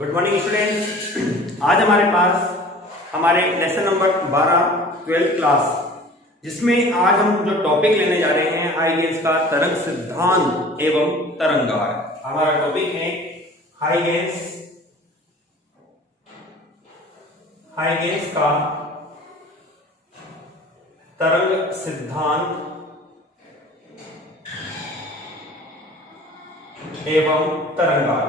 Good morning students. आज हमारे पास हमारे लेसन नंबर 12 12th क्लास, जिसमें आज हम जो टॉपिक लेने जा रहे हैं हाइगेंस का तरंग सिद्धांत एवं तरंगार। हमारा टॉपिक है हाइगेंस का तरंग सिद्धांत एवं तरंगार।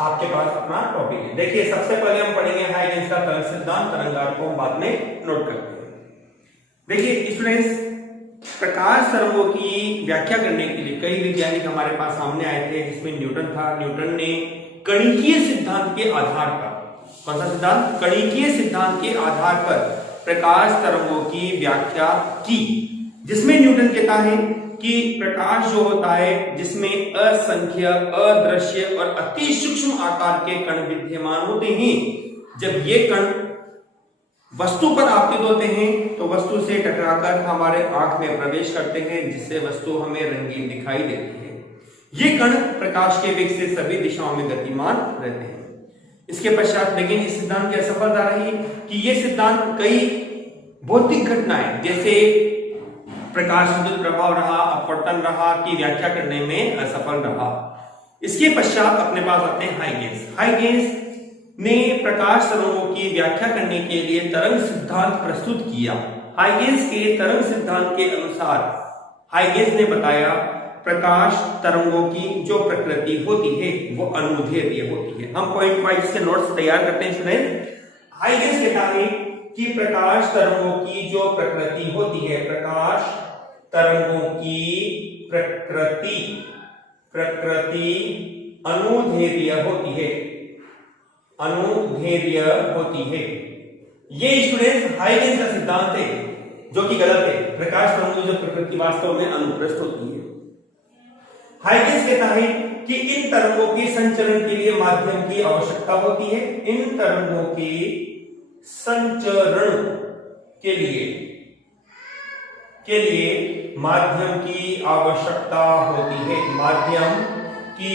आपके पास अपना टॉपिक है। देखिए, सबसे पहले हम पढ़ेंगे हाइगेंस का तरंग सिद्धांत, तरंगार को हम बाद में नोट करते हैं। देखिए स्टूडेंट्स, प्रकाश तरंगों की व्याख्या करने के लिए कई वैज्ञानिक हमारे पास सामने आए थे, जिसमें न्यूटन था। न्यूटन ने कणिकीय सिद्धांत के आधार पर, कौन सा सिद्धांत? कणिकीय सिद्धांत के आधार पर प्रकाश तरंगों की व्याख्या की, जिसमें न्यूटन कहता है कि प्रकाश जो होता है जिसमें असंख्य, अदृश्य और अति सूक्ष्म आकार के कण विद्यमान होते हैं, जब ये कण वस्तु पर आपतित होते हैं तो वस्तु से टकराकर हमारे आंख में प्रवेश करते हैं, जिससे वस्तु हमें रंगीन दिखाई देती है। ये कण प्रकाश के वेग से सभी दिशाओं में गतिमान रहते हैं। इसके पश्चात लेकिन इस सिद्धांत की असफलता रही कि यह सिद्धांत कई भौतिक घटनाएं जैसे प्रकाश विद्युत प्रभाव रहा, अपवर्तन रहा की व्याख्या करने में असफल रहा। इसके पश्चात अपने पास आते हैं हाइगेंस ने प्रकाश तरंगों की व्याख्या करने के लिए तरंग सिद्धांत प्रस्तुत किया। हाइगेंस के तरंग सिद्धांत के अनुसार हाइगेंस ने बताया प्रकाश तरंगों की जो प्रकृति होती है वो अनुदैर्ध्य होती है। हम पॉइंट वाइज से नोट्स तैयार करते हैं स्टूडेंट। हाइगेंस कहता है कि प्रकाश तरंगों की जो प्रकृति होती है, प्रकाश तरंगों की प्रकृति अनुदैर्ध्य होती है, अनुदैर्ध्य होती है। ये स्टूडेंट हाइगेंस का सिद्धांत है, जो कि गलत है। प्रकाश तरंगों की जो प्रकृति वास्तव में अनुप्रस्थ होती है। हाइगेंस कहता है कि इन तरंगों के संचरण के लिए माध्यम की आवश्यकता होती है। इन तरंगों के संचरण के लिए माध्यम की आवश्यकता होती है। माध्यम की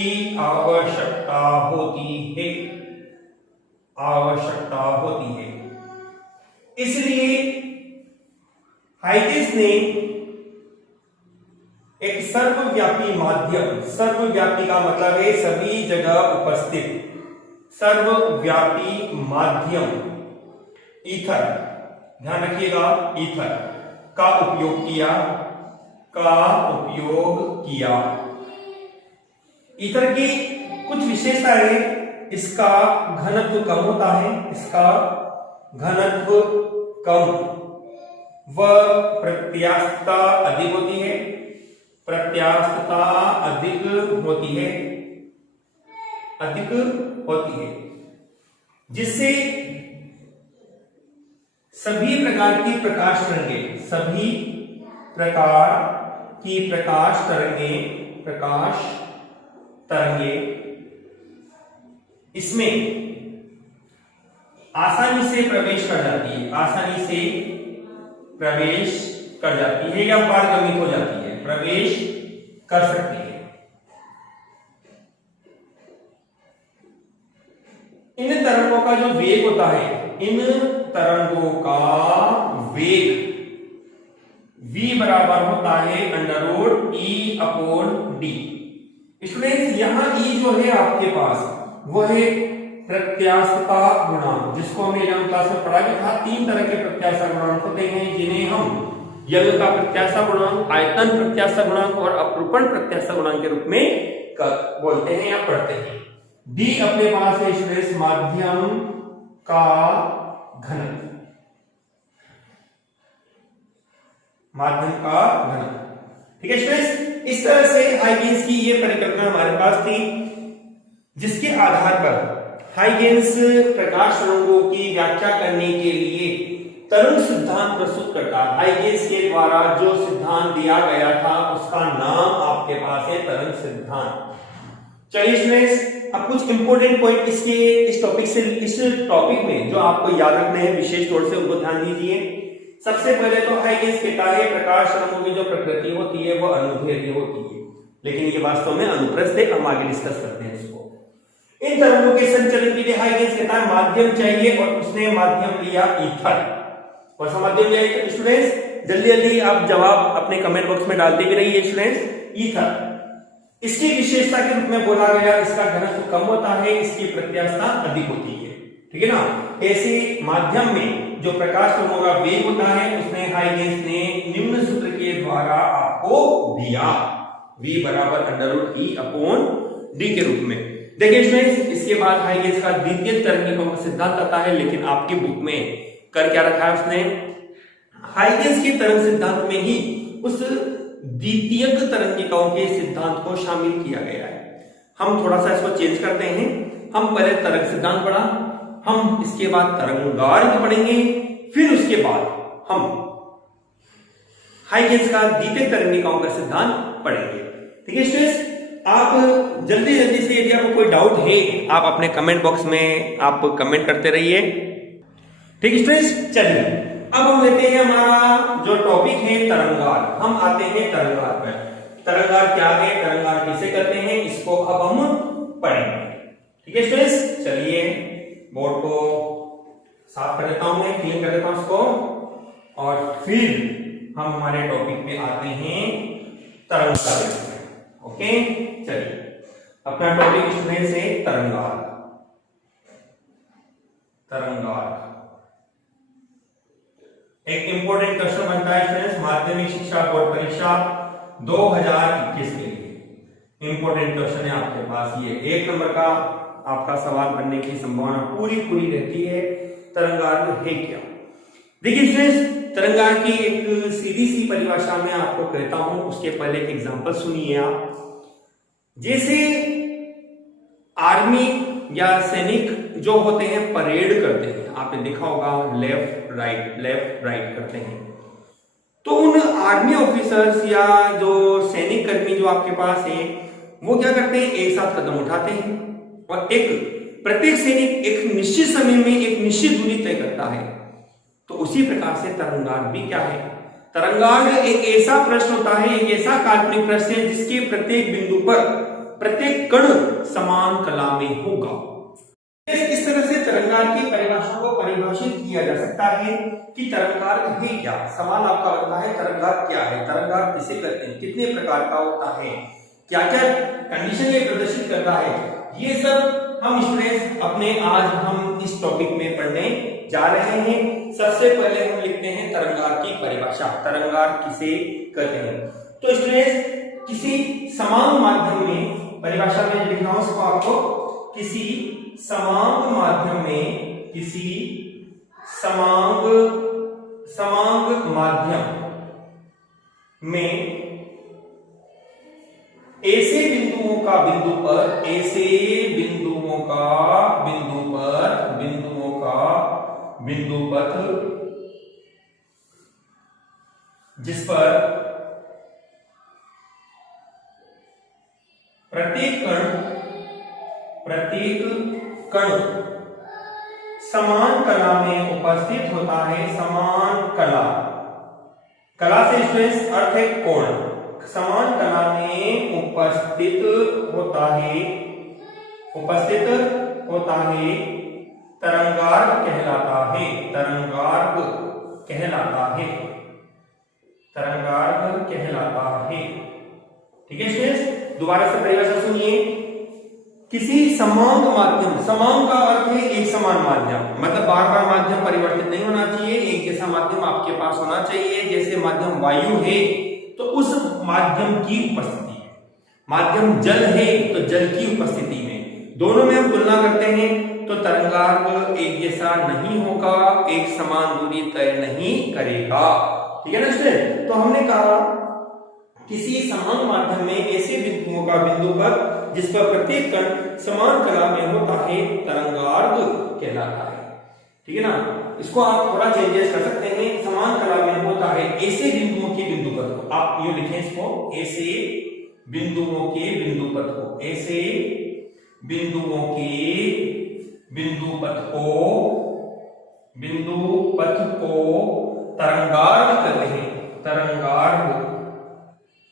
आवश्यकता होती है। इसलिए हाइगेंस ने एक सर्वव्यापी माध्यम, सर्वव्यापी का मतलब है सभी जगह उपस्थित, सर्वव्यापी माध्यम ईथर, ध्यान रखिएगा, ईथर का उपयोग किया। ईथर की कुछ विशेषताएं हैं। इसका घनत्व कम होता है, इसका घनत्व कम व प्रत्यास्थता अधिक होती है, प्रत्यास्थता अधिक होती है, जिससे सभी प्रकार की प्रकाश तरंगे इसमें आसानी से प्रवेश कर जाती है, या पारगमित हो जाती है, प्रवेश कर सकती है। इन तरंगों का जो वेग होता है, इन तरंगों का वेग v बराबर होता है √E/d। स्टूडेंट्स, यहां E जो है आपके पास वो है प्रत्यास्थता गुणांक, जिसको हमने इलेवेंथ क्लास में पढ़ा भी था। 3 तरह के प्रत्यास्थता गुणांक होते हैं, जिन्हें हम यंग का प्रत्यास्थता गुणांक, आयतन प्रत्यास्थता गुणांक और अपरूपण प्रत्यास्थता गुणांक के रूप में बोलते हैं या पढ़ते हैं। D अपने पास है स्टूडेंट्स माध्यम का घनत्व, ठीक है स्टूडेंट्स। इस तरह से हाइगेंस की ये परिकल्पना हमारे पास थी, जिसके आधार पर हाइगेंस प्रकाश तरंगों की व्याख्या करने के लिए तरंग सिद्धांत प्रस्तुत करता है। हाइगेंस के द्वारा जो सिद्धांत दिया गया था उसका नाम आपके पास है तरंग सिद्धांत। चलिए स्टूडेंट्स, अब कुछ इंपोर्टेंट पॉइंट इस टॉपिक में जो आपको याद रखने हैं विशेष तौर से, उनको ध्यान दीजिए। सबसे पहले तो हाइगेंस कहता है प्रकाश तरंगों की जो प्रकृति होती है वो अनुदैर्ध्य होती है। लेकिन ये वास्तव में अनुप्रस्थ है, हम आगे डिस्कस करते हैं इसको। इन तरंगों के संचलन के लिए हाइगेंस कहता है माध्यम चाहिए, और उसने माध्यम लिया ईथर। कौन सा माध्यम लिया ईथर स्टूडेंट्स? जल्दी जल्दी आप जवाब अपने कमेंट बॉक्स में डालते भी रहिए स्टूडेंट्स। ईथर इसकी विशेषता के रूप में बोला गया, इसका घनत्व कम होता है, इसकी प्रत्यास्थता अधिक होती है, ठीक है ना। ऐसे माध्यम में जो प्रकाश तरंगों का वेग होता है, उसने हाइगेंस ने निम्न सूत्र के द्वारा आपको दिया, v बराबर √E/d के रूप में। देखिए स्टूडेंट्स, इसके बाद हाइगेंस का द्वितीय तरंगिकों का सिद्धांत आता है, लेकिन आपकी बुक में कर क्या रखा है उसने? हाइगेंस के तरंग सिद्धांत में ही उस द्वितीयक तरंगिकाओं के सिद्धांत को शामिल किया गया है। हम थोड़ा सा इसको चेंज करते हैं। हम पहले तरंग सिद्धांत पढ़ा, हम इसके बाद तरंगार्क पढ़ेंगे, फिर उसके बाद हम हाइगेंस का द्वितीयक तरंगिकाओं का सिद्धांत पढ़ेंगे, ठीक है स्टूडेंट्स। आप जल्दी जल्दी से, यदि आपको कोई डाउट है, आप अपने कमेंट बॉक्स में आप कमेंट करते रहिए, ठीक है स्टूडेंट्स। चलिए अब हम लेते हैं हमारा जो टॉपिक है तरंगार। हम आते हैं तरंगार पर। तरंगार क्या है, तरंगार कैसे करते हैं, इसको अब हम पढ़ेंगे, ठीक है स्टूडेंट्स। चलिए बोर्ड को साफ कर देता हूं मैं, क्लीन कर देता हूं इसको, और फिर हम हमारे टॉपिक पे आते हैं तरंगार। ओके चलिए, अपना टॉपिक स्टूडेंट्स है तरंगार। तरंगार एक इंपॉर्टेंट क्वेश्चन बनता है स्टूडेंट्स माध्यमिक शिक्षा बोर्ड परीक्षा 2021 के लिए। इंपॉर्टेंट क्वेश्चन है आपके पास, ये 1 नंबर का आपका सवाल बनने की संभावना पूरी रहती है। तरंगार है क्या? देखिए स्टूडेंट्स, तरंगार की एक सीधी सी परिभाषा में आपको कहता हूं, उसके पहले एक एग्जांपल सुनिए आप। जैसे आर्मी या सैनिक जो होते हैं परेड करते हैं, आपने देखा होगा लेफ्ट राइट करते हैं, तो उन आर्मी ऑफिसर्स या जो सैनिक कर्मी जो आपके पास है, वो क्या करते हैं? एक साथ कदम उठाते हैं, और एक प्रत्येक सैनिक एक निश्चित समय में एक निश्चित दूरी तय करता है। तो उसी प्रकार से तरंगार भी क्या है? तरंगार एक ऐसा प्रश्न होता है, एक ऐसा काल्पनिक प्रश्न है जिसके प्रत्येक बिंदु पर प्रत्येक कण समान कला में होगा। इस तरह से तरंगार की परिभाषा को परिभाषित किया जा सकता है कि तरंगार है क्या। सवाल आपका बनता है तरंगार क्या है, तरंगार किसे कहते हैं, कितने प्रकार का होता है, क्या क्या कंडीशन ये प्रदर्शित करता है, ये सब हम स्टूडेंट्स अपने आज हम इस टॉपिक में पढ़ने जा रहे हैं। सबसे पहले हम लिखते हैं तरंगार की परिभाषा। तरंगार किसे कहते हैं? तो स्टूडेंट्स किसी समान माध्यम में, परिभाषा में लिखना हो उसको आपको, किसी समांग माध्यम में, किसी समांग माध्यम में ऐसे बिंदुओं का बिंदु पर, ऐसे बिंदुओं का बिंदु पथ जिस पर प्रत्येक कण समान कला में उपस्थित होता है। समान कला से स्टूडेंट्स अर्थ है कोण। समान कला में उपस्थित होता है तरंगार्क कहलाता है। ठीक है स्टूडेंट्स, दोबारा से परिभाषा सुनिए। किसी समांग माध्यम, समांग का अर्थ है एक समान माध्यम, मतलब बार बार माध्यम परिवर्तित नहीं होना चाहिए, एक जैसा माध्यम आपके पास होना चाहिए। जैसे माध्यम वायु है तो उस माध्यम की उपस्थिति में, माध्यम जल है तो जल की उपस्थिति में, दोनों में हम तुलना करते हैं तो तरंगार्क एक जैसा नहीं होगा, एक समान दूरी तय नहीं करेगा। ठीक है ना स्टूडेंट? तो हमने कहा किसी समान माध्यम में ऐसे बिंदुओं का बिंदु पर जिस पर प्रत्येक कण समान कला में होता है तरंगार्क कहलाता है। ठीक है ना? इसको आप थोड़ा चेंजेस कर सकते हैं। समान कला में होता है ऐसे बिंदुओं के बिंदु पथ को, आप ये लिखें इसको, ऐसे बिंदुओं के बिंदु पथ को, ऐसे बिंदुओं के बिंदु पथ को तरंगार्क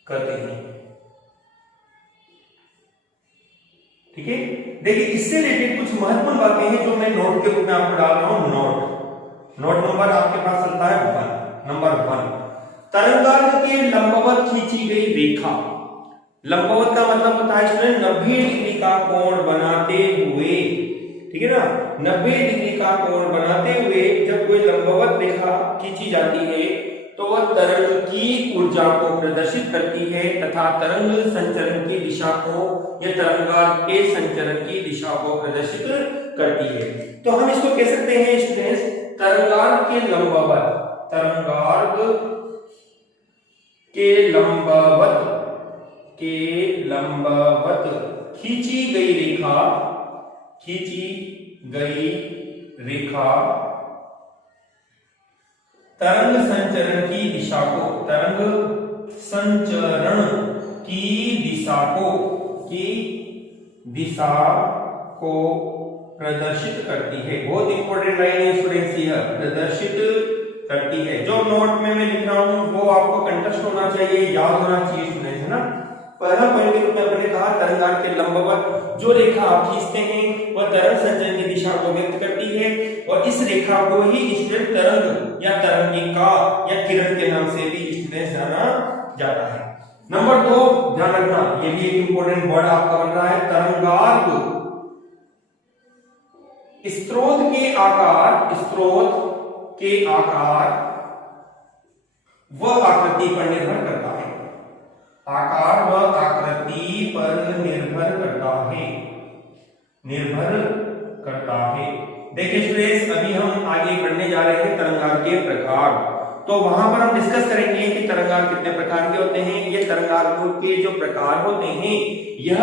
कहते हैं। ठीक है। देखिए इससे रिलेटेड कुछ महत्वपूर्ण बातें हैं जो मैं नोट के रूप में आपको डाल रहा हूं। नोट नंबर आपके पास चलता है 1। नंबर 1, तरंगार्थ के लंबवत खींची गई रेखा। लंबवत का मतलब होता है स्टूडेंट 90 डिग्री का कोण बनाते हुए, ठीक है ना, 90 डिग्री का कोण बनाते हुए जब कोई लंबवत रेखा खींची जाती है तो वह तरंग की ऊर्जा को प्रदर्शित करती है तथा तरंग संचरण की दिशा को या तरंगार्थ के संचरण की दिशा को प्रदर्शित करती है। तो हम इसको कह सकते हैं स्टूडेंट्स, तरंगार्थ के लंबवत खींची गई रेखा तरंग संचरण की दिशा को प्रदर्शित करती है। बहुत इंपॉर्टेंट लाइन है स्टूडेंट्स, यह प्रदर्शित करती है। जो नोट में मैं लिख रहा हूं वो आपको कंटेक्स्ट होना चाहिए, याद होना चाहिए स्टूडेंट्स, है ना। पहला पॉइंट के रूप में मैंने कहा तरंगार्थ के लंबवत जो रेखा आप खींचते हैं वह तरंग संचरण की दिशा को व्यक्त करती है और इस रेखा को ही स्टूडेंट तरंग या तरंगिका या किरण के नाम से भी स्टूडेंट जाना जाता है। नंबर 2 ध्यान रखना, ये भी एक इंपॉर्टेंट वर्ड आपका बन रहा है। तरंगार्थ स्रोत के आकार व आकृति पर निर्भर करता है। आकार व आकृति पर निर्भर करता है। देखिए स्टूडेंट्स, अभी हम आगे बढ़ने जा रहे हैं तरंगार्थ के प्रकार। तो वहां पर हम डिस्कस करेंगे कि तरंगार्थ कितने प्रकार के होते हैं। ये तरंगार्थ के जो प्रकार होते हैं, यह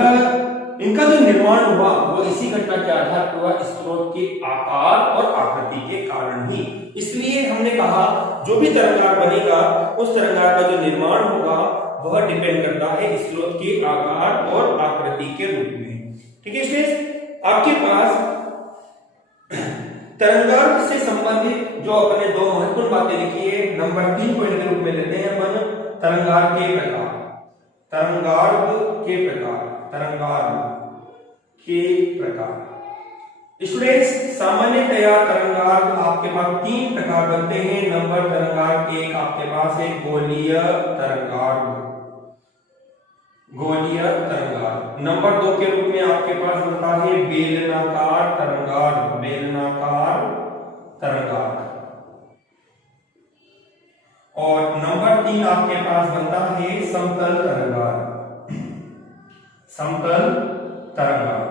इनका जो निर्माण हुआ वो इसी घटना के आधार पर हुआ, स्रोत के आकार और आकृति के कारण ही। इसलिए हमने कहा जो भी तरंगार्थ बनेगा उस तरंगार्थ का जो निर्माण होगा वह डिपेंड करता है स्रोत के आकार और आकृति के रूप में। ठीक है स्टूडेंट्स, आपके पास तरंगार्थ से संबंधित जो अपने दो महत्वपूर्ण बातें लिखी है, नंबर 3 पॉइंट के रूप में लेते हैं अपन तरंगार्थ के प्रकार। स्टूडेंट्स, सामान्यतया तरंगार्थ आपके पास 3 प्रकार बनते हैं। नंबर तरंगार्थ 1 आपके पास है गोलीय तरंगार्थ। नंबर 2 के रूप में आपके पास बनता है बेलनाकार तरंगार्थ। और नंबर 3 आपके पास बनता है समतल तरंगार्थ।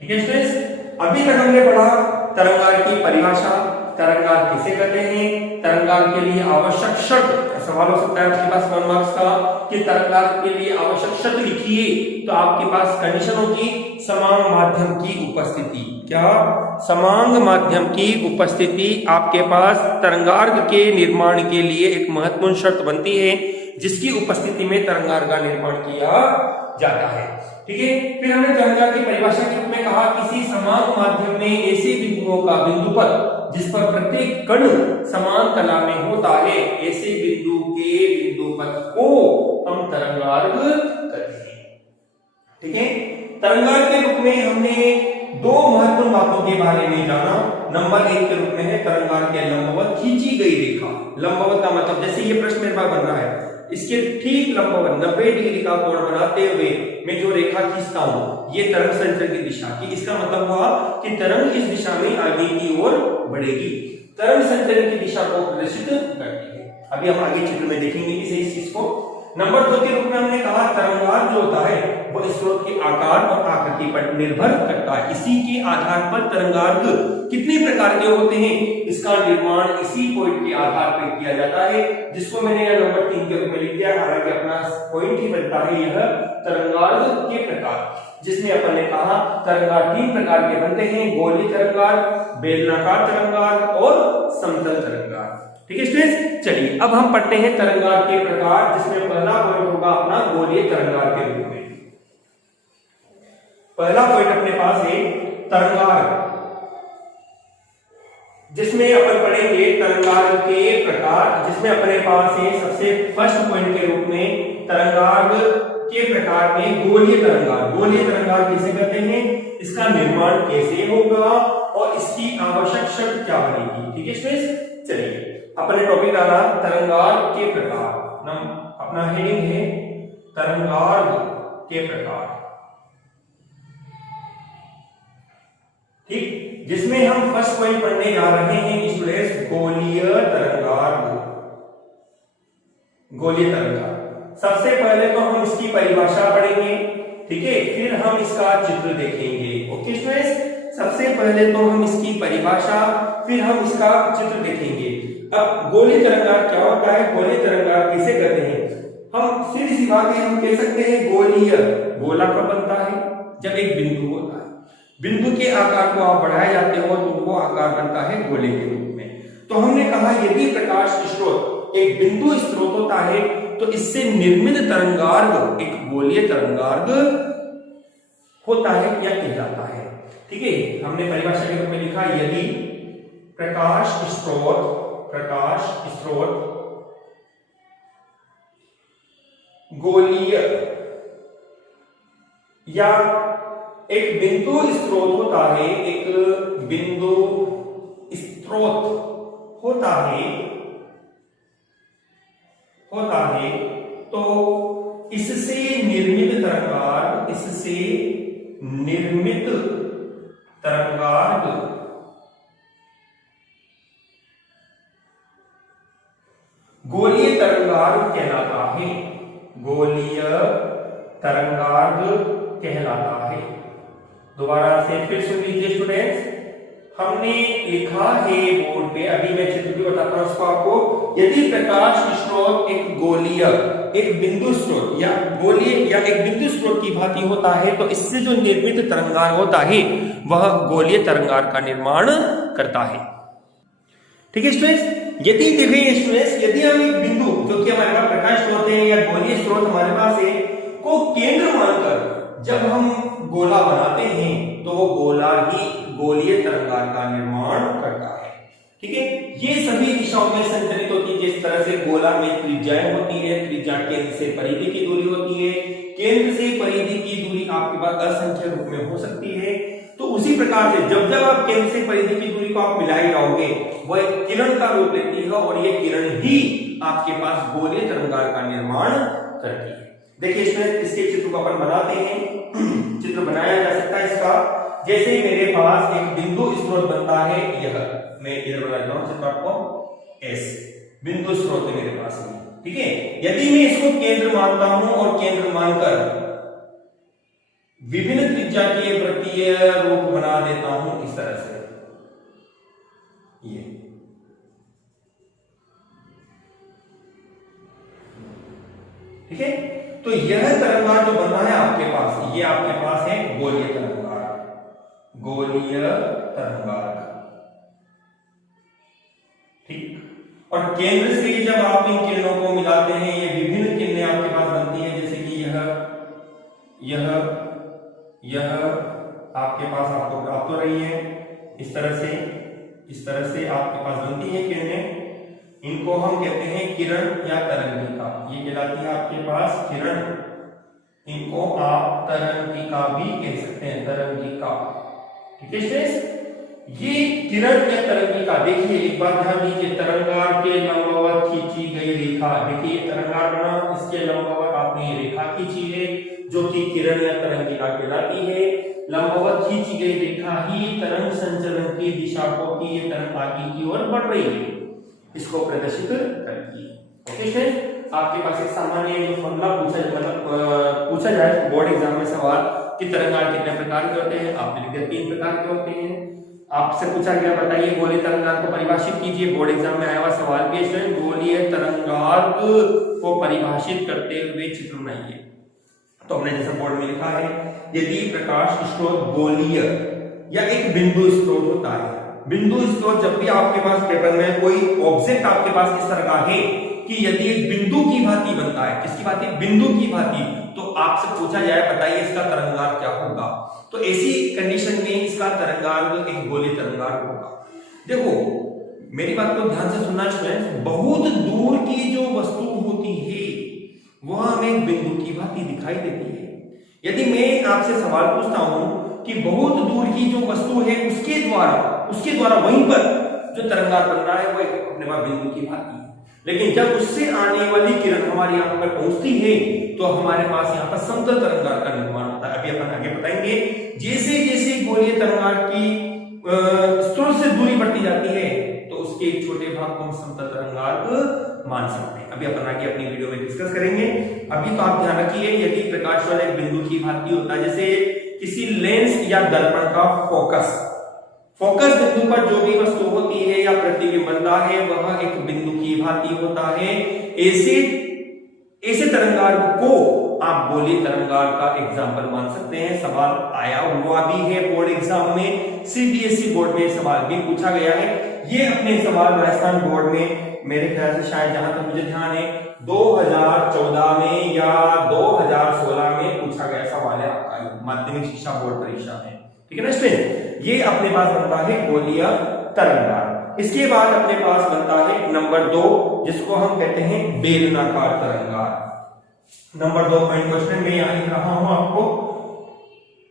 ठीक है स्टूडेंट्स, अभी तक हमने पढ़ा तरंगार्थ की परिभाषा, तरंगार्थ किसे कहते हैं, तरंगार्थ के लिए आवश्यक शर्त। सवाल हो सकता है आपके पास 1 मार्क्स का कि तरंगार्थ के लिए आवश्यक शर्त लिखिए, तो आपके पास कंडीशन होगी समांग माध्यम की उपस्थिति। क्या? समांग माध्यम की उपस्थिति आपके पास तरंगार्थ के निर्माण के लिए एक महत्वपूर्ण शर्त बनती है, जिसकी उपस्थिति में तरंगार्थ का निर्माण किया जाता है। ठीक है, फिर हमने तरंगार्थ की परिभाषा के रूप में कहा किसी समान माध्यम में ऐसे बिंदुओं का बिंदुपथ जिस पर प्रत्येक कण समान कला में होता है, ऐसे बिंदु के बिंदुपथ को हम तरंगार्थ कहते हैं। ठीक है, तरंगार्थ के रूप में हमने 2 महत्वपूर्ण बातों के बारे में जाना। नंबर 1 के रूप में है तरंगार्थ के लंबवत खींची गई रेखा। लंबवत का मतलब जैसे ये प्रश्न मेरे पास बन रहा है, इसके ठीक लंबवत 90 डिग्री का कोण बनाते हुए मैं जो रेखा खींचता हूं, ये तरंग संचरण की दिशा की, इसका मतलब हुआ कि तरंग इस दिशा में आगे की ओर बढ़ेगी, तरंग संचरण की दिशा को प्रदर्शित करती है। अभी हम आगे चित्र में देखेंगे इस चीज को। नंबर 2 के रूप में हमने कहा तरंगार्थ जो होता है वो स्रोत के आकार और आकृति पर निर्भर करता है। इसी के आधार पर तरंगार्थ कितने प्रकार के होते हैं, इसका निर्माण इसी पॉइंट के आधार पर किया जाता है, जिसको मैंने यह नंबर 3 के रूप में लिख दिया। हालांकि अपना पॉइंट ही बनता है यह तरंगार्थ के प्रकार, जिसमें अपन ने कहा तरंगार्थ 3 प्रकार के बनते हैं, गोलीय तरंगार्थ, बेलनाकार तरंगार्थ और समतल तरंगार्थ। ठीक है स्टूडेंट्स, चलिए अब हम पढ़ते हैं तरंगार्थ के प्रकार, जिसमें पहला पॉइंट होगा अपना गोलीय तरंगार्थ के रूप में। पहला पॉइंट अपने पास है तरंगार्थ, जिसमें अपन पढ़ेंगे तरंगार्थ के प्रकार, जिसमें अपने पास है सबसे फर्स्ट पॉइंट के रूप में तरंगार्थ के प्रकार में गोलीय तरंगार कैसे करते हैं, इसका निर्माण कैसे होगा और इसकी आवश्यक शर्त क्या बनेगी। ठीक है स्टूडेंट्स, चलिए अपने टॉपिक डाला तरंगार के प्रकार, अपना हेडिंग है तरंगार के प्रकार, ठीक, जिसमें हम फर्स्ट पॉइंट पढ़ने जा रहे हैं स्टूडेंट्स गोलीय तरंगार। सबसे पहले तो हम इसकी परिभाषा पढ़ेंगे, ठीक है, फिर हम इसका चित्र देखेंगे। ओके स्टूडेंट्स, सबसे पहले तो हम इसकी परिभाषा, फिर हम इसका चित्र देखेंगे। अब गोलीय तरंगार क्या होता है, गोलीय तरंगार किसे कहते हैं, हम सीधी सी बात है, हम कह सकते हैं गोलीय गोला कब बनता है, जब एक बिंदु होता है, बिंदु के आकार को आप बढ़ाए जाते हो तो वो आकार बनता है गोले के रूप में। तो हमने कहा यदि प्रकाश स्रोत एक बिंदु स्रोत होता है तो इससे निर्मित तरंगार्ग एक गोलीय तरंगार्ग होता है या कहलाता है। ठीक है, हमने परिभाषा के रूप में लिखा यदि प्रकाश स्रोत गोलीय या एक बिंदु स्रोत होता है, एक बिंदु स्रोत होता है तो इससे निर्मित तरंगार्ग गोलीय तरंगार्ग कहलाता है, गोलीय तरंगार्ग कहलाता है। दोबारा से फिर सुन लीजिए स्टूडेंट्स, हमने लिखा है बोर्ड पे, अभी मैं चित्र भी बताता हूं उसको आपको। यदि प्रकाश स्रोत एक गोलीय, एक बिंदु स्रोत या गोलीय या एक बिंदु स्रोत की भांति होता है तो इससे जो निर्मित तरंगार होता है वह गोलीय तरंगार का निर्माण करता है। ठीक है स्टूडेंट्स, यदि देखिए स्टूडेंट्स, यदि हम एक बिंदु जो कि हमारे पास प्रकाश स्रोत है या गोलीय स्रोत हमारे पास है को केंद्र मानकर जब हम गोला बनाते हैं तो वो गोला ही गोलीय तरंगार का निर्माण करता है। ठीक है, ये सभी दिशाओं में संचरित होती है। जिस तरह से गोला में त्रिज्याएं होती है, त्रिज्या केंद्र से परिधि की दूरी होती है, केंद्र से परिधि की दूरी आपके पास असंख्य रूप में हो सकती है, तो उसी प्रकार से जब आप केंद्र से परिधि की दूरी को आप मिलाए जाओगे वह एक किरण का रूप लेती है और ये किरण ही आपके पास गोलीय तरंगार का निर्माण करती है। देखिए इसके चित्र को अपन बनाते हैं, चित्र बनाया जा सकता है इसका। जैसे मेरे पास एक बिंदु स्रोत बनता है, यह मैं इधर बनाता हूं चित्र आपको, एस बिंदु स्रोत है मेरे पास में। ठीक है, यदि मैं इसको केंद्र मानता हूं और केंद्र मानकर विभिन्न त्रिज्या के वृत्तीय रूप बना देता हूं इस तरह से, ये ठीक है, तो यह तरंगार जो बना है आपके पास, ये आपके पास है गोलीय तरंगार, गोलीय तरंगार। ठीक, और केंद्र से जब आप इन किरणों को मिलाते हैं ये विभिन्न किरणें आपके पास बनती है, जैसे कि यह आपके पास आपको प्राप्त हो रही है, इस तरह से आपके पास बनती है किरणें। इनको हम कहते हैं किरण या तरंगिका, ये कहलाती है आपके पास किरण, इनको आप तरंगिका भी कह सकते हैं, तरंगिका। ठीक है स्टूडेंट्स, ये किरण या तरंगिका, देखिए एक बार ध्यान दीजिए, तरंगार के लंबवत खींची गई रेखा, देखिए तरंगार बना, इसके लंबवत आपने ये रेखा खींची है जो कि किरण या तरंगिका कहलाती है। लंबवत खींची गई रेखा ही तरंग संचरण की दिशा को कि ये तरंग आगे की ओर बढ़ रही है इसको प्रदर्शित करती है। ओके स्टूडेंट, आपके पास एक सामान्य जो फॉर्मूला पूछा जाए बोर्ड एग्जाम में सवाल कि तरंगार कितने प्रकार के होते हैं, आपने लिखा 3 प्रकार के होते हैं। आपसे पूछा गया बताइए गोलीय तरंगार को परिभाषित कीजिए, बोर्ड एग्जाम में आया हुआ सवाल भी स्टूडेंट, गोलीय तरंगार को परिभाषित करते हुए चित्र बनाइए। तो हमने जैसा बोर्ड में लिखा है, यदि प्रकाश स्रोत गोलीय या एक बिंदु स्रोत होता है, बिंदु स्रोत जब भी आपके पास पेपर में कोई ऑब्जेक्ट आपके पास इस तरह का है कि यदि एक बिंदु की भांति बनता है, किसकी भांति, बिंदु की भांति, तो आपसे पूछा जाए बताइए इसका तरंगार क्या होगा, तो ऐसी कंडीशन में इसका तरंगार एक गोलीय तरंगार होगा। देखो मेरी बात को ध्यान से सुनना स्टूडेंट्स, बहुत दूर की जो वस्तु होती है वह हमें एक बिंदु की भांति दिखाई देती है। यदि मैं आपसे सवाल पूछता हूं कि बहुत दूर की जो वस्तु है उसके द्वारा वहीं पर जो तरंगार बन रहा है वो एक अपने वहां बिंदु की भांति है, लेकिन जब उससे आने वाली किरण हमारे यहाँ पर पहुंचती है तो हमारे पास यहाँ पर समतल तरंगार का निर्माण होता है। अभी अपन आगे बताएंगे। जैसे जैसे गोलीय तरंगार की स्रोत से दूरी बढ़ती जाती है तो उसके एक छोटे भाग को हम समतल तरंगार मान सकते हैं। अभी अपन आगे अपनी वीडियो में डिस्कस करेंगे। अभी तो आप ध्यान रखिए, यदि प्रकाश वाला एक बिंदु की भांति होता है, जैसे किसी लेंस या दर्पण का फोकस बिंदु पर जो भी वस्तु होती है या प्रतिबिंब बनता है वह एक बिंदु की भांति होता है। ऐसे तरंगार को आप गोलीय तरंगार का एग्जाम्पल मान सकते हैं। सवाल आया हुआ भी है बोर्ड एग्जाम में, सीबीएसई बोर्ड में सवाल भी पूछा गया है। ये अपने सवाल राजस्थान बोर्ड में मेरे ख्याल से शायद जहां तक मुझे ध्यान है 2014 में या 2016 में पूछा गया सवाल है आपका माध्यमिक शिक्षा बोर्ड परीक्षा में। ठीक है ना स्टूडेंट, ये अपने पास बनता है गोलीय तरंगार। इसके बाद अपने पास बनता है नंबर 2, जिसको हम कहते हैं बेलनाकार तरंगार। नंबर 2 पॉइंट क्वेश्चन में यहां लिख रहा हूं आपको,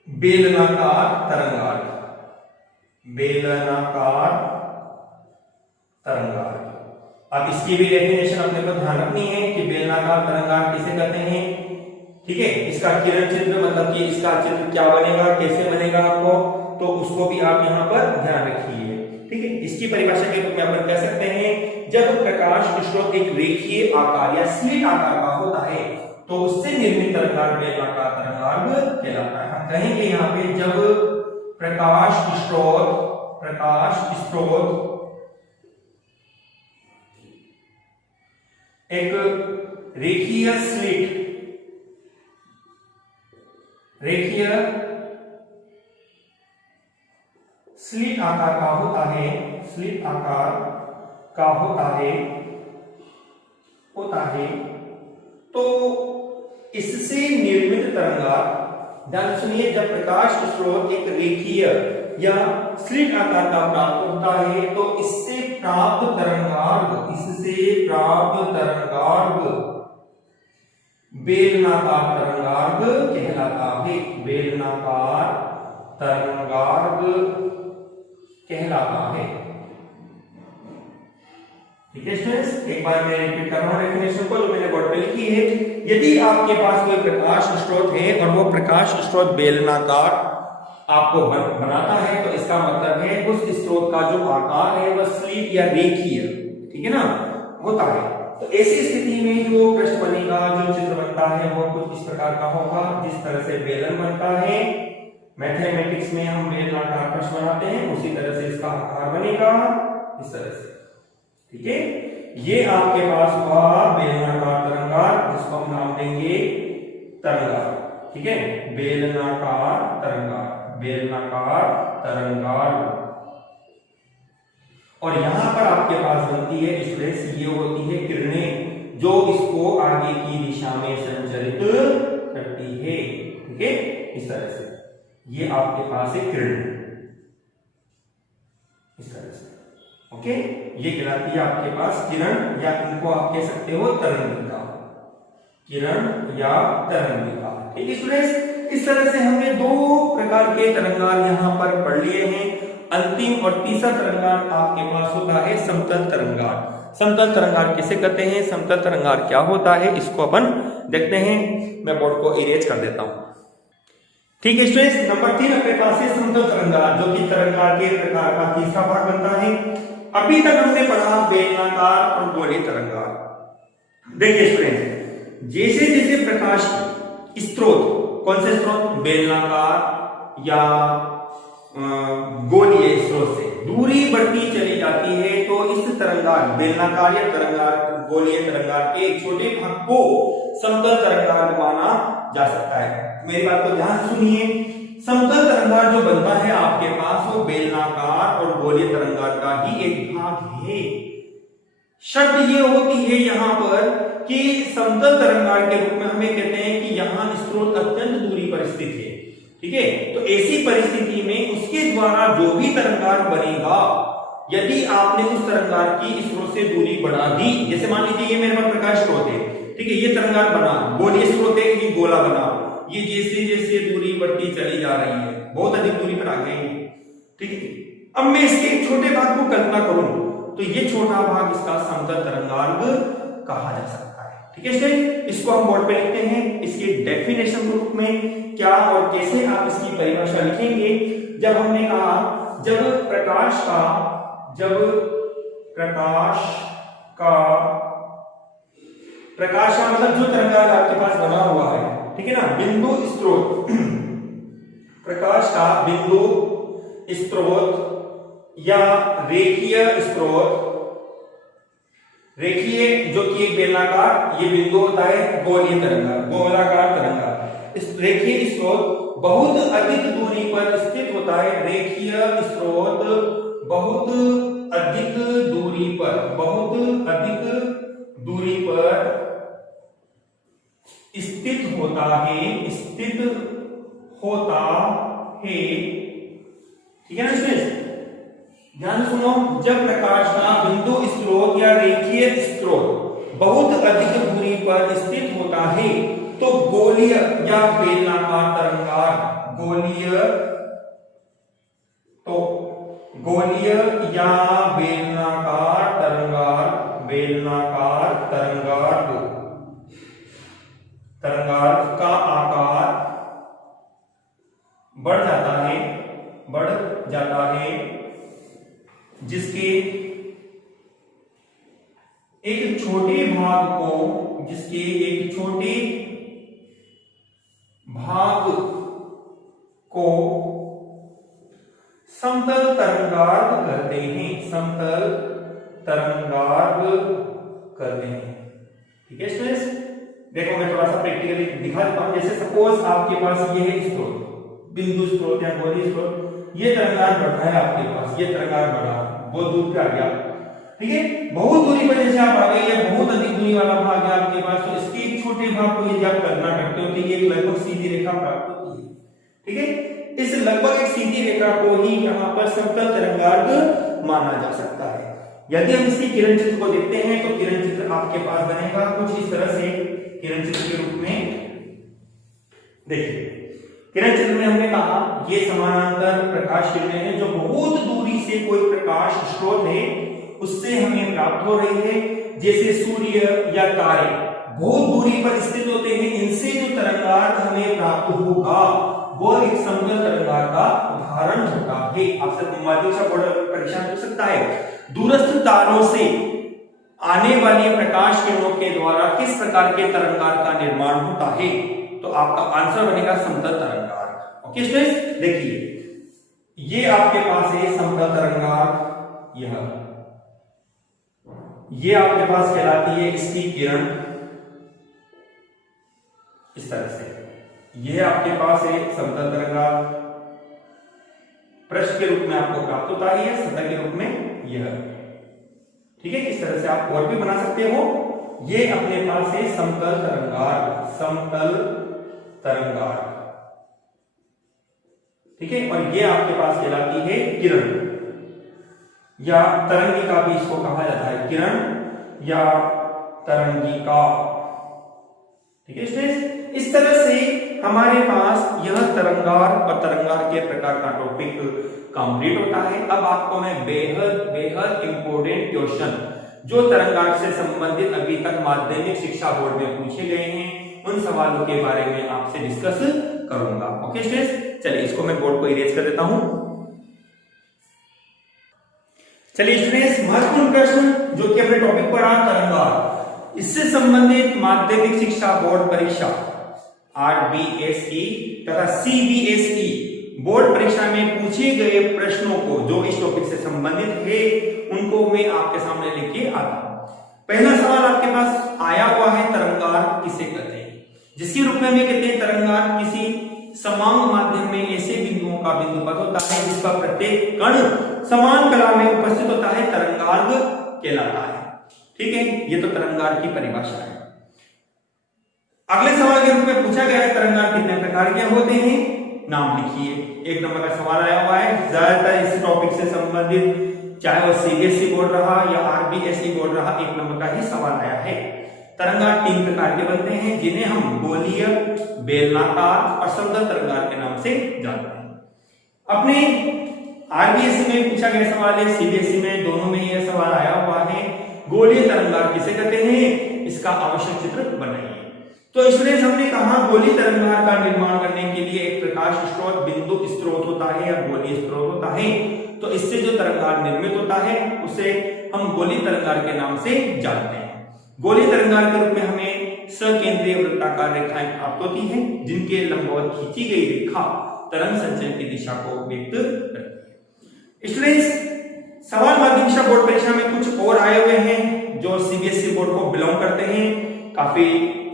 बेलनाकार तरंगार। बेलनाकार तरंगार, अब इसकी भी डेफिनेशन अपने को ध्यान रखनी है कि बेलनाकार तरंगार किसे कहते हैं। ठीक है, इसका किरण चित्र मतलब कि इसका चित्र क्या बनेगा, कैसे बनेगा आपको, तो उसको भी आप यहाँ पर ध्यान रखिए। ठीक है, इसकी परिभाषा के रूप में अपन कह सकते हैं जब प्रकाश स्रोत एक रेखीय आकार या स्लिट आकार का होता है तो उससे निर्मित तरंगार बेलनाकार तरंगार कहलाता है। हम कहेंगे यहाँ पे जब प्रकाश स्रोत एक रेखीय स्लिट आकार का होता है तो इससे निर्मित तरंगार, ध्यान सुनिए, जब प्रकाश स्रोत एक रेखीय या स्लिट आकार का प्राप्त होता है तो इससे प्राप्त तरंगार्घ बेलनाकार तरंगार्घ कहलाता है। बेलनाकार तरंगार्घ कहलाता है। ठीक है स्टूडेंट्स, एक बार मैं रिपीट कर रहा हूं डेफिनेशन को जो मैंने बोर्ड पे लिखी है। यदि आपके पास कोई प्रकाश स्रोत है और वो प्रकाश स्रोत बेलनाकार आपको बनाता है तो इसका मतलब है उस स्रोत का जो आकार है वह स्लिट या रेखीय, ठीक है ना, होता है। तो ऐसी स्थिति में जो पृष्ठ बनेगा, जो चित्र बनता है वो कुछ इस प्रकार का होगा जिस तरह से बेलन बनता है। मैथमेटिक्स में हम बेलनाकार पृष्ठ बनाते हैं, उसी तरह से इसका आकार बनेगा इस तरह से। ठीक है, ये आपके पास हुआ बेलनाकार तरंगार, जिसको हम नाम देंगे तरंगार। ठीक है, बेलनाकार तरंगार। और यहां पर आपके पास बनती है स्ट्रेस, ये होती है किरणें जो इसको आगे की दिशा में संचरित करती है। ठीक है, इस तरह से ये आपके पास है किरण, इस तरह से। ओके, ये कहलाती है आपके पास किरण, या इनको आप कह सकते हो तरंगिका, किरण या तरंगिका। ठीक है स्टूडेंट्स, इस तरह से हमने 2 प्रकार के तरंगार यहाँ पर पढ़ लिए हैं। अंतिम और तीसरा तरंगार आपके पास होता है समतल तरंगार। समतल तरंगार किसे कहते हैं, समतल तरंगार क्या होता है, इसको अपन देखते हैं। मैं बोर्ड को इरेज कर देता हूं। ठीक है स्टूडेंट्स, नंबर 3 अपने पास है समतल तरंगार, जो कि तरंगार के प्रकार का तीसरा भाग बनता है। अभी तक हमने पढ़ा बेलनाकार और गोलीय तरंगार। देखिए स्टूडेंट, जैसे जैसे प्रकाश स्रोत, कौन से स्रोत, बेलनाकार या गोलीय स्रोत से दूरी बढ़ती चली जाती है तो इस तरंगार, बेलनाकार या तरंगार, गोलीय तरंगार के एक छोटे भाग को समतल तरंगार माना जा सकता है। मेरी बात को ध्यान सुनिए, समतल तरंगार जो बनता है आपके पास वो बेलनाकार और गोलीय तरंगार का ही एक भाग है। शर्त ये होती है यहाँ पर कि समतल तरंगार के रूप में हमें कहते हैं कि यहाँ स्रोत अत्यंत दूरी पर स्थित है। ठीक है, तो ऐसी परिस्थिति में उसके द्वारा जो भी तरंगार बनेगा, यदि आपने उस तरंगार की स्रोत से दूरी बढ़ा दी, जैसे मान लीजिए ये मेरे पास प्रकाश स्रोत है, ठीक है, ये तरंगार बना, गोलीय स्रोत है, ये गोला बना, ये जैसे जैसे दूरी बढ़ती चली जा रही है, बहुत अधिक दूरी पर आ गए, ठीक है। अब मैं इसके एक छोटे भाग को कल्पना करूं तो ये छोटा भाग इसका समतल तरंगार्ग कहा जा सकता है, ठीक है स्टूडेंट। इसको हम बोर्ड पे लिखते हैं, इसके डेफिनेशन के रूप में क्या और कैसे आप इसकी परिभाषा लिखेंगे। जब हमने कहा जब प्रकाश का मतलब जो तरंगार्ग आपके पास बना हुआ है, ठीक है ना, बिंदु स्रोत प्रकाश का बिंदु स्रोत या रेखीय स्रोत, रेखीय जो कि एक बेलनाकार, ये बिंदु होता है गोलीय तरंगार, गोलाकार तरंगार। इस रेखीय स्रोत बहुत अधिक दूरी पर स्थित होता है, रेखीय स्रोत बहुत अधिक दूरी पर स्थित होता है, ठीक है ना स्टूडेंट्स। ध्यान सुनो, जब प्रकाश का बिंदु स्रोत या रेखीय स्रोत बहुत अधिक दूरी पर स्थित होता है तो गोलीय या बेलनाकार तरंगार, गोलीय या बेलनाकार तरंगार का आकार बढ़ जाता है, जिसके एक छोटे भाग को समतल तरंगार्ग करते हैं, ठीक है स्टूडेंट्स। देखो मैं थोड़ा सा प्रैक्टिकली दिखा देता हूं। जैसे सपोज आपके पास ये है स्रोत, बिंदु स्रोत या गोलीय स्रोत, ये तरंगार्ग बढ़ा है आपके पास, ये तरंगार्ग बढ़ा, बहुत दूर पे आ गया, ठीक है। बहुत दूरी पर जैसे आप आ गए या बहुत अधिक दूरी वाला भाग है आपके पास, तो इसके एक छोटे भाग को यदि आप कल्पना करते हो तो ये एक लगभग सीधी रेखा प्राप्त होती है, ठीक है। इस लगभग एक सीधी रेखा को ही यहाँ पर समतल तरंगार्ग माना जा सकता है। यदि हम इसकी किरण चित्र को देखते हैं तो किरण चित्र आपके पास बनेगा कुछ इस तरह से, किरण चित्र के रूप में देखिए। किरण चित्र में हमने कहा ये समानांतर प्रकाश किरणें हैं जो बहुत दूरी से कोई प्रकाश स्रोत है उससे हमें प्राप्त हो रही है। जैसे सूर्य या तारे बहुत दूरी पर स्थित होते हैं, इनसे जो तरंगार्ग हमें प्राप्त होगा वो एक समतल तरंगार्ग का उदाहरण होता है। आपसे माध्यमिक बोर्ड परीक्षा पूछ सकता है, दूरस्थ तारों से आने वाली प्रकाश किरणों के द्वारा किस प्रकार के तरंगार्ग का निर्माण होता है, तो आपका आंसर बनेगा समतल तरंगार्ग। ओके स्टूडेंट्स, देखिए ये आपके पास है समतल तरंगार्ग, ये आपके पास कहलाती है इसकी किरण, इस तरह से यह आपके पास है समतल तरंगार्ग, पृष्ठ के रूप में आपको प्राप्त होता है, सतह के रूप में यह, ठीक है। इस तरह से आप और भी बना सकते हो। ये अपने पास है समतल तरंगार्ग, ठीक है। और ये आपके पास कहलाती है किरण या तरंगिका भी इसको कहा जाता है, किरण या तरंगिका, ठीक है स्टूडेंट्स। इस तरह से हमारे पास यह तरंगार्ग और तरंगार्ग के प्रकार का टॉपिक कंप्लीट होता है। अब आपको मैं बेहद इंपॉर्टेंट क्वेश्चन जो तरंगार्ग से संबंधित अभी तक माध्यमिक शिक्षा बोर्ड में पूछे गए हैं उन सवालों के बारे में आपसे डिस्कस करूंगा। ओके स्टूडेंट्स, चलिए इसको मैं बोर्ड को इरेज कर देता हूं। चलिए स्टूडेंट्स, महत्वपूर्ण प्रश्न जो कि अपने टॉपिक पर आ तरंगार्ग, इससे संबंधित माध्यमिक शिक्षा बोर्ड परीक्षा आरबीएसई तथा सीबीएसई बोर्ड परीक्षा में पूछे गए प्रश्नों को जो इस टॉपिक से संबंधित है उनको मैं आपके सामने लेके आता हूं। पहला सवाल आपके पास आया हुआ है, तरंगार्ग किसे कहते हैं, जिसके रूप में हमें कहते हैं तरंगार्ग किसी समांग माध्यम में ऐसे बिंदुओं का बिंदुपथ होता है जिसका प्रत्येक कण समान कला में उपस्थित होता है, तरंगार्ग कहलाता है, ठीक है। ये तो तरंगार्ग की परिभाषा है। अगले सवाल के रूप में पूछा गया है तरंगार्ग कितने प्रकार के होते हैं, नाम लिखिए। एक नंबर का सवाल आया हुआ है, ज्यादातर इस टॉपिक से संबंधित चाहे वो सीबीएसई बोर्ड रहा या आरबीएसई बोर्ड रहा, एक नंबर का ही सवाल आया है। तरंगार 3 प्रकार के बनते हैं, जिन्हें हम गोलीय, बेलनाकार और समतल तरंगार के नाम से जानते हैं। अपने आरबीएससी में पूछा गया सवाल है, सीबीएसई में, दोनों में यह सवाल आया हुआ है, गोलीय तरंगार किसे कहते हैं, इसका आवश्यक चित्र बनाइए। तो स्टूडेंट्स, हमने कहा गोलीय तरंगार का निर्माण करने के लिए एक प्रकाश स्रोत, बिंदु स्रोत होता है या गोलीय स्रोत होता है। तो इससे जो तरंगार निर्मित होता है उसे हम गोलीय तरंगार के नाम से जानते हैं। गोलीय तरंगार के रूप में हमें सकेंद्रीय वृत्ताकार रेखाएं प्राप्त होती हैं, जिनके लंबवत खींची गई रेखा तरंग संचरण की दिशा को व्यक्त करती है। स्टूडेंट्स, सवाल माध्यमिक शिक्षा बोर्ड परीक्षा में कुछ और आए हुए हैं जो सीबीएसई बोर्ड को बिलोंग करते हैं। काफी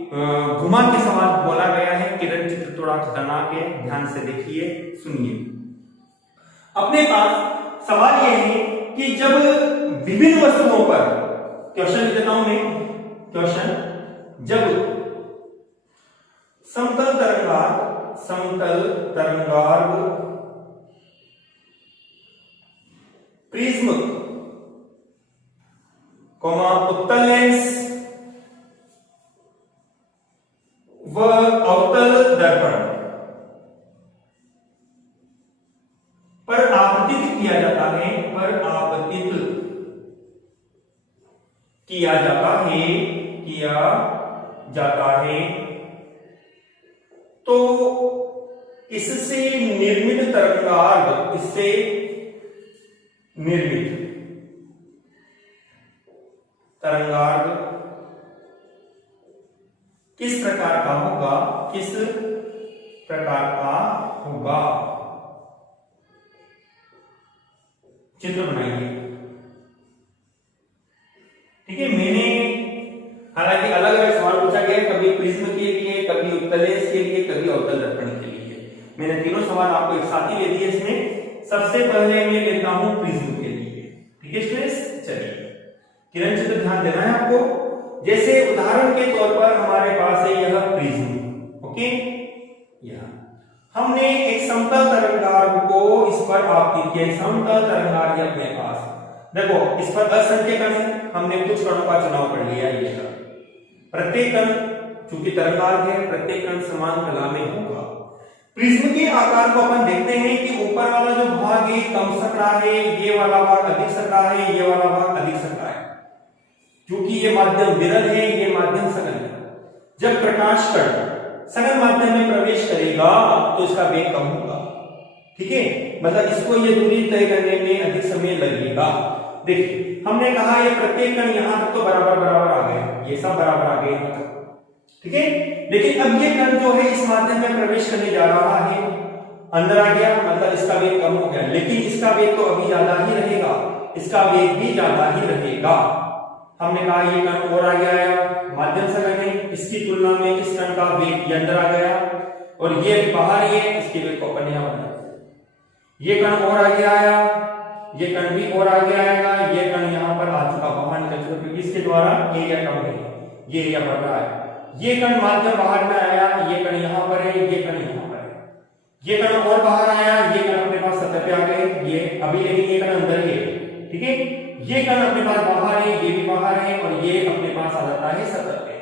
घुमा के सवाल बोला गया है, किरण चित्र थोड़ा खतरनाक है, ध्यान से देखिए, सुनिए। अपने पास सवाल यह है कि जब विभिन्न वस्तुओं पर, क्वेश्चन लिख देता हूं मैं, क्वेश्चन, जब समतल तरंगार प्रिज्म, उत्तल लेंस व अवतल दर्पण पर आपतित किया जाता है, किया जाता है, तो इससे निर्मित तरंगार्ध, इससे निर्मित तरंगार्ध किस प्रकार का होगा, किस प्रकार का होगा, चित्र बनाइए। ठीक है, मैंने हालांकि अलग अलग सवाल पूछा गया, कभी प्रिज्म के लिए, कभी उत्तल लेंस के लिए, कभी अवतल दर्पण के लिए। मैंने तीनों सवाल आपको एक साथ ही ले दिए इसमें। सबसे पहले मैं लेता हूं प्रिज्म के लिए। ठीक है स्टूडेंट्स, चलिए किरण चित्र ध्यान देना है आपको। जैसे उदाहरण के तौर पर हमारे पास है यह प्रिज्म, ओके, यह हमने एक समतल तरंगार्ध को इस पर आपतित किया। समतल तरंगार्ध अपने पास, देखो इस पर असंख्य कण है, हमने कुछ कणों का चुनाव कर लिया। ये प्रत्येक कण चूंकि तरंगार्ध है, प्रत्येक कण समान कला में होगा। प्रिज्म के आकार को अपन देखते हैं कि ऊपर वाला जो भाग है कम सकरा है, ये वाला भाग अधिक सकरा है, ये वाला भाग अधिक सकरा है। क्योंकि ये माध्यम विरल है, ये माध्यम सघन है। जब प्रकाश कण सघन माध्यम में प्रवेश करेगा तो इसका वेग कम होगा। ठीक है, मतलब इसको ये दूरी तय करने में अधिक समय लगेगा। देखिए हमने कहा ये प्रत्येक कण यहां तक तो बराबर आ गए, ये सब बराबर आ गए यहां तक। ठीक है, लेकिन अब ये कण जो है इस माध्यम में प्रवेश करने जा रहा है, अंदर आ गया, मतलब इसका वेग कम हो गया, लेकिन इसका वेग तो अभी ज्यादा ही रहेगा, इसका वेग भी ज्यादा ही रहेगा। हमने कहा ये कण और आगे आया, माध्यम सघन है, इसकी तुलना में इस कण का वेग अंदर आ गया, और ये बाहर है, इसके वेग को अपन यहां बढ़ा। ये कण और आगे आया, ये कण भी और आगे आएगा, ये कण यहां पर आ चुका, बाहर निकल चुका, क्योंकि इसके द्वारा एरिया कम है, ये एरिया बढ़ रहा है। ये कण माध्यम बाहर में आया, ये कण यहां पर है, ये कण यहां पर है, ये कण और बाहर आया, ये कण अपने पास सतह पे आ गए, ये अभी, लेकिन ये कण अंदर ही है। ठीक है, ये कण अपने पास बाहर है, ये भी बाहर है, और ये अपने पास आ जाता है सतह पे।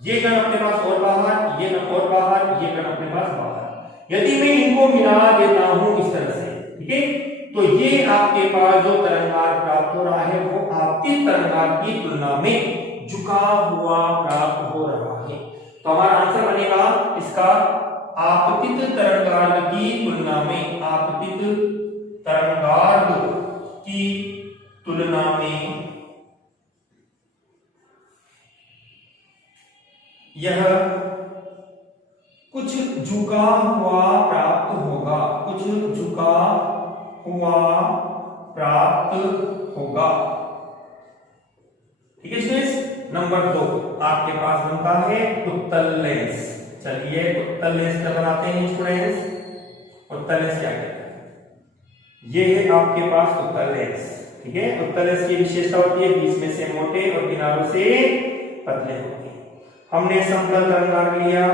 ये कण अपने पास और बाहर, ये कण और बाहर, ये कण अपने पास बाहर। यदि मैं इनको मिला देता हूं इस तरह से, ठीक है, तो ये आपके पास जो तरंगार्ध प्राप्त हो रहा है वो आपतित तरंगार्ध की तुलना में झुका हुआ प्राप्त हो रहा है। तो हमारा आंसर बनेगा इसका आपतित तरंगार्ध की तुलना में, आपतित तरंगार्ध की तुलना में यह कुछ झुका हुआ प्राप्त होगा, कुछ झुका हुआ प्राप्त होगा। ठीक है स्टूडेंट्स, नंबर 2 आपके पास बनता है उत्तल लेंस। चलिए उत्तल लेंस क्या बनाते हैं स्टूडेंट्स, उत्तल लेंस क्या कहते हैं, ये है आपके पास उत्तल लेंस। ठीक है, उत्तल लेंस की विशेषता होती है बीच में से मोटे और किनारों से पतले होते हैं। हमने समतल तरंगार्ध लिया,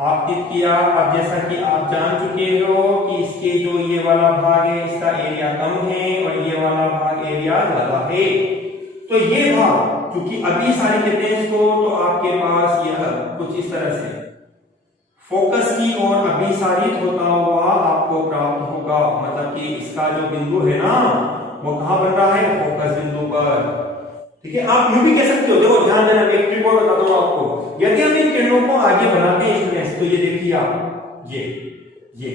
आपतित किया। अब जैसा कि आप जान चुके हो कि इसके जो ये वाला भाग है इसका एरिया कम है और ये वाला भाग एरिया ज्यादा है, तो ये भाग क्योंकि अभी सारी कहते हैं इसको, तो आपके पास यह कुछ इस तरह से फोकस की ओर अभिसारित होता हुआ आपको प्राप्त होगा। मतलब कि इसका जो बिंदु है ना वो कहां बन रहा है, फोकस बिंदु पर। ठीक है, आप यूं भी कह सकते हो, देखो ध्यान देना, मैं एक ट्रिक और बता दूंगा आपको। यदि हम इन किरणों को आगे बढ़ाते हैं स्टूडेंट्स, तो ये देखिए आप, ये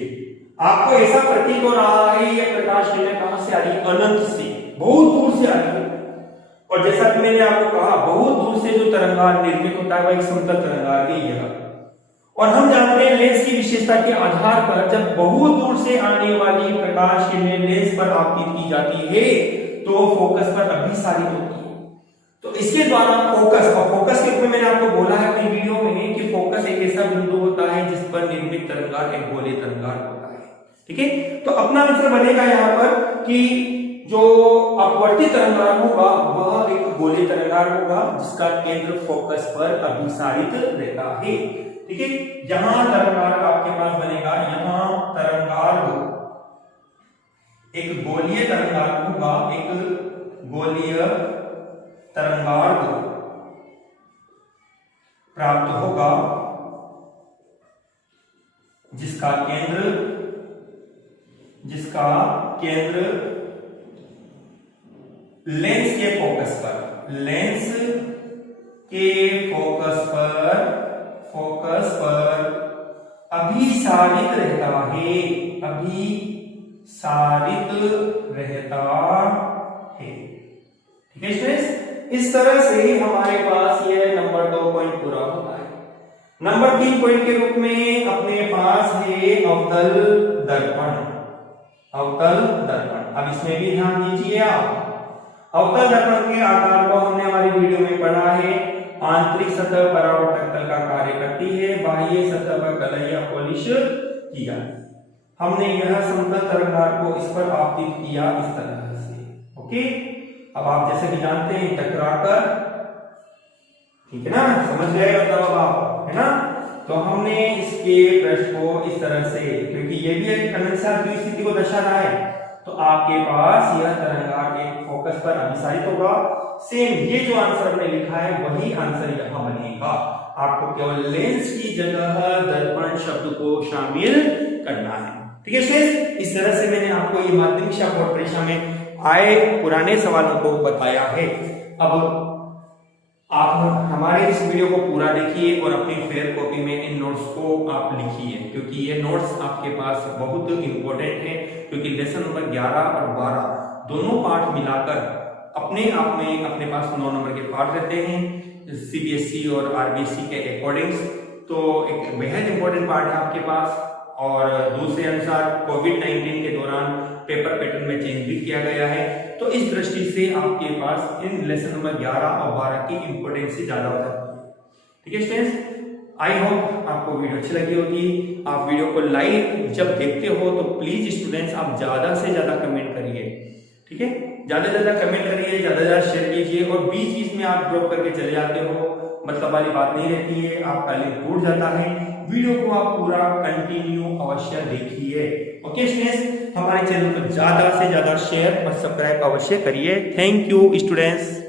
आपको ऐसा प्रतीत हो रहा है ये प्रकाश किरणें कहां से आ रही है, अनंत से, बहुत दूर से आ रही है। और जैसा कि मैंने आपको कहा, बहुत दूर से जो तरंगार निर्मित होता है वह एक समतल तरंगार है यह। और हम जानते हैं लेंस की विशेषता के आधार पर जब बहुत दूर से आने वाली प्रकाश किरणें लेंस पर आपतित की जाती है तो फोकस पर अभिसारित होती है। तो इसके द्वारा फोकस, और फोकस के रूप में मैंने आपको बोला है अपनी वीडियो में कि फोकस एक ऐसा बिंदु होता है जिस पर निर्मित तरंगार एक गोले तरंगार होता है। ठीक है, तो अपना आंसर बनेगा यहाँ पर कि जो अपवर्ती तरंगार होगा वह एक गोले तरंगार होगा जिसका केंद्र फोकस पर अभिसारित रहता है। ठीक है, यहां तरंगार आपके पास बनेगा, यहां तरंगार एक गोलीय तरंगार होगा, एक गोलीय तरंगार प्राप्त होगा जिसका केंद्र लेंस के फोकस पर, लेंस के फोकस पर अभिसारित रहता है, अभिसारित रहता है। ठीक है स्टूडेंट्स, इस तरह से हमारे पास यह नंबर 2 पॉइंट पूरा होता है। नंबर 3 पॉइंट के रूप में अपने पास है अवतल दर्पण। अवतल दर्पण, अब इसमें भी ध्यान दीजिए आप। अवतल दर्पण के आकार को हमने हमारी वीडियो में पढ़ा है। आंतरिक सतह परावर्तक तल का कार्य करती है, बाह्य सतह पर कलैया पॉलिश की जाती है। हमने यह समतल तरंगार को इस पर आपतित किया इस तरह से। ओके, अब आप जैसे कि जानते हैं टकराकर, ठीक है ना, समझ गए मतलब आप, है ना। तो हमने इसके पृष्ठ को इस तरह से, क्योंकि ये भी एक कंडेंसर की स्थिति को दर्शा रहा है, तो आपके पास यह तरंगार एक फोकस पर अभिसारित होगा। सेम ये जो आंसर हमने लिखा है वही आंसर यहां बनेगा। आपको केवल लेंस की जगह दर्पण शब्द को शामिल करना है। ठीक है स्टूडेंट्स, इस तरह से मैंने आपको ये माध्यमिक शिक्षा बोर्ड परीक्षा में आए पुराने सवालों को बताया है। अब आप हमारे इस वीडियो को पूरा देखिए और अपनी फेयर कॉपी में इन नोट्स को आप लिखिए, क्योंकि ये नोट्स आपके पास बहुत इंपॉर्टेंट है। क्योंकि लेसन नंबर 11 और 12 दोनों पाठ मिलाकर अपने आप में अपने पास 9 नंबर के पाठ रहते हैं सीबीएसई और आरबीएसई के अकॉर्डिंग्स। तो एक बेहद इंपॉर्टेंट पार्ट है आपके पास। और दूसरे अनुसार कोविड-19 के दौरान पेपर पैटर्न में चेंज भी किया गया है। तो इस दृष्टि से आपके पास इन लेसन नंबर 11 और 12 की इंपॉर्टेंस ज्यादा हो जाती है। ठीक है स्टूडेंट्स, आई होप आपको वीडियो अच्छी लगी होगी। आप वीडियो को लाइव जब देखते हो तो प्लीज स्टूडेंट्स आप ज्यादा से ज्यादा कमेंट करिए। ठीक है, ज्यादा से ज्यादा कमेंट करिए, ज्यादा से ज्यादा शेयर कीजिए। और बीच बीच में आप ड्रॉप करके चले जाते हो, मतलब वाली बात नहीं रहती है, आपका लिंक टूट जाता है। वीडियो को आप पूरा कंटिन्यू अवश्य देखिए। ओके स्टूडेंट्स, हमारे चैनल को ज्यादा से ज्यादा शेयर और सब्सक्राइब अवश्य करिए। Thank you students.